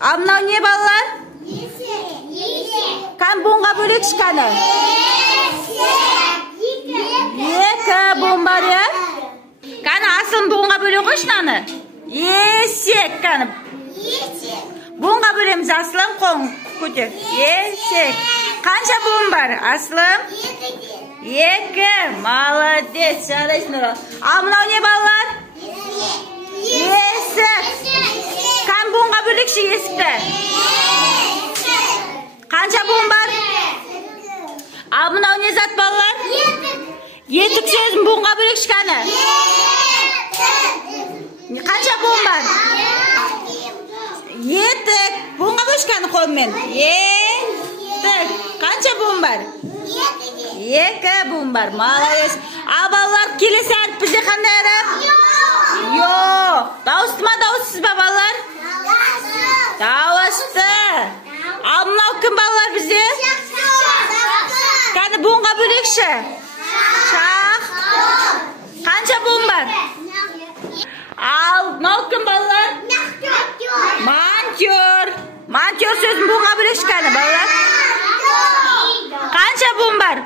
Al mынау не балалар? Kan буынға бөлек шыққаны? Екі буын бар, е? Кәні асылын буынға бөлек қойшы наны? Есек, кәні. Буынға бөлеміз асылым, қолын көтер. Есек. Қанша буын бар, асылым? Екі. Молодец, жарайсыңдар. Ал мынау не балалар? Есік. Kan буынға бөлекші есікті? Қанша буын бар? Ал мынау не зат балалар? Етік сөзін буынға бөлек шыққаны? Қанша буын бар? Етік. Буынға бөлшкені қолмен? Етік. Қанша буын бар? Екі буын бар. Молодец. Ал балалар, келесі әріп бізде қандай әріп? Йоқ. Дауысты ма, дауыссыз ба балалар? Дауысты. Ал мынау кім балалар бізде? Кәні буынға бөлекші? Шақ. Қанша буын бар? Ал мынау кім балалар? Монтер. Монтер сөзін буынға бөлек шыққаны балалар? Қанша буын бар?